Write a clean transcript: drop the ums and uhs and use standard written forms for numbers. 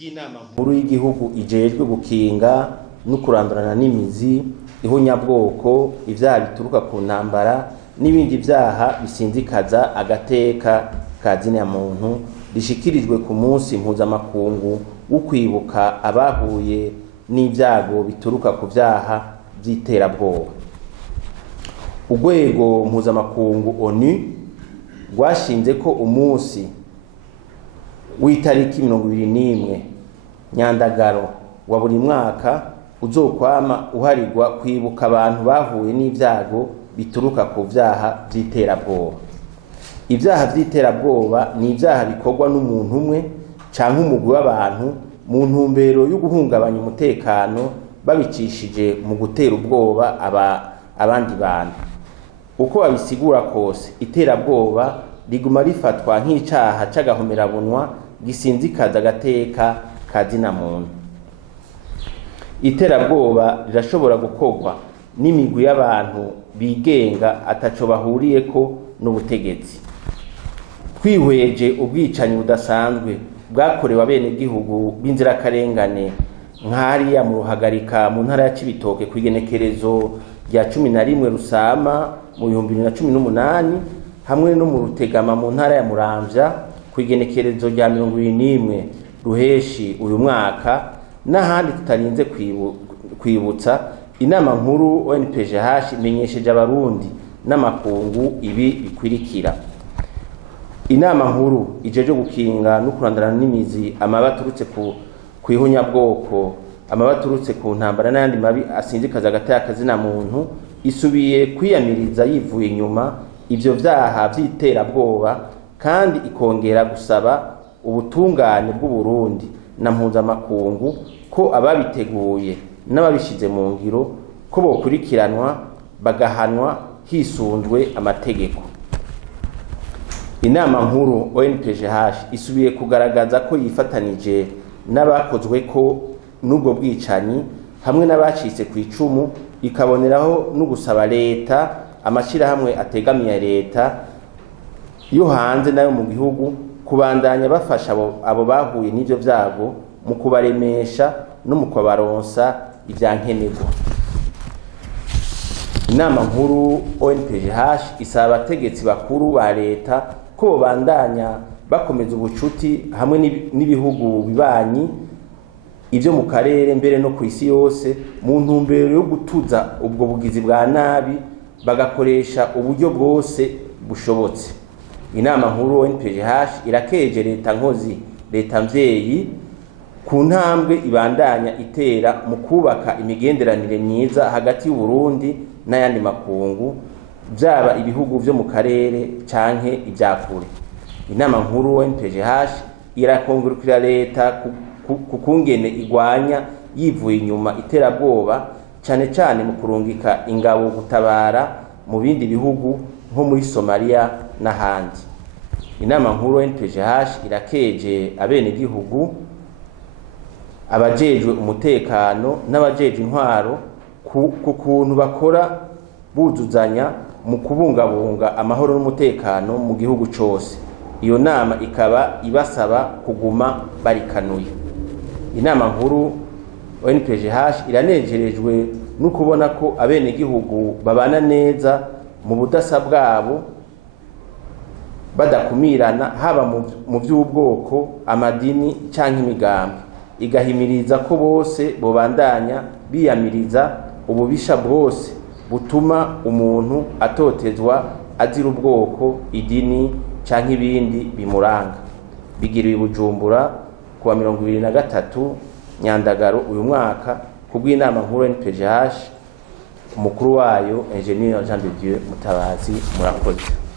ry'inama nkuru y'igihugu ijejwe gukinga no kurandurana n'imizi ihunyabwoko, ivyaha bituruka ku ntambara n'ibindi vyaha bisinzikaza agateka ka zina muntu, rishikirijwe ku munsi mpuzamakungu wo kwibuka abahuye n'ivyago bituruka ku vyaha vy'iterabwoba. Urwego mpuzamakungu ONU rwashinze ko umunsi w'itariki 21 Nyandagaro wa buri mwaka uzokwama uharirwa kwibuka abantu bahuye n'ivyago bituruka ku vyaha vy'iterabwoba. Ivyaha vy'iterabwoba ni ivyaha bikorwa n'umuntu umwe canke umugwi w'abantu mu ntumbero yo guhungabanya umutekano babicishije mu gutera ubwoba abandi bantu. Uko babisigura kose, iterabwoba riguma rifatwa nk'icaha c'agahomerabunwa gisinzikaza agateka ka zina muntu. Iterabwoba rirashobora gukorwa n'imigwi y'abantu bigenga ataco bahuriyeko n'ubutegetsi. Twihweje ubwicanyi budasanzwe bwakorewe abenegihugu b'inzirakarengane nk'hariya mu Ruhagarika mu ntara ya Cibitoke kw'igenekerezo rya 11 Rusama mu 2018, hamwe no mu Rutegama mu ntara ya Muramvya kw'igenekerezo rya 21 Ruheshi uyu mwaka, n'ahandi tutarinze kwibutsa. Inama nkuru ONPGH imenyesheje abarundi n'amakungu ibi bikwirikira: inama nkuru ijeje gukinga no kurandurana n'imizi amabaturutse ku ihunyabwoko, amabaturutse ku ntambara n'ayandi mabi asinzikaza agateka ka zina muntu, isubiye kwiyamiriza yivuye inyuma ivyo vyaha vy'iterabwoba, kandi ikongera gusaba ubutungane bw'u Burundi na mpuzamakungu ko ababiteguye n'ababishize mu ngiro ko bokurikiranwa bagahanwa hisunzwe amategeko. Inama nkuru ONPGH isubiye kugaragaza ko yifatanije n'abakozwe ko n'ubwo bwicanyi hamwe n'abacitse ku icumu, ikaboneraho no gusaba leta, amashirahamwe ategamiye leta yo hanze nayo mu gihugu kubandanya bafasha abo bahuye n'ivyo vyago mu kubaremesha no mu kubaronsa ivyankenerwa. Inama nkuru ONPGH isaba abategetsi bakuru ba leta ko bandanya bakomeza ubucuti hamwe n'ibihugu bibanyi ivyo mu karere mbere no ku isi yose mu ntumbero yo gutuza ubwo bugizi bwa nabi, bagakoresha uburyo bwose bushobotse. Inama nkuru ONPGH irakeje leta nkozi, leta mvyeyi ku ntambwe ibandanya itera mu kubaka imigenderanire myiza hagati y'u Burundi n'ayandi makungu, vyaba ibihugu vyo mu karere canke ivyakure. Inama nkuru ONPGH irakongurukira leta kukungene igwanya yivuye inyuma iterabwoba, cane cane mu kurungika ingabo gutabara mu bindi bihugu nko muri Somalia n'ahandi. Inama nkuru ONPGH irakeje abenegihugu, abajejwe umutekano n'abajejwe intwaro ku kuntu bakora buzuzanya mu kubungabunga amahoro n'umutekano mu gihugu cose. Iyo nama ikaba ibasaba kuguma barikanuye. Inama nkuru ONPGH iranejerejwe no kubona ko abenegihugu babana neza mu budasa bwabo badakumirana, haba mu vy'ubwoko, amadini canke imigambi. Igahimiriza ko bose bobandanya biyamiriza ububisha bwose butuma umuntu atotezwa azira ubwoko, idini canke ibindi bimuranga. Bigiriwe i Bujumbura kuwa 23 Nyandagaro uyu mwaka kubw'inama nkuru ONPGH, umukuru wayo Engineer Jean de Dieu Mutabazi. Murakoze.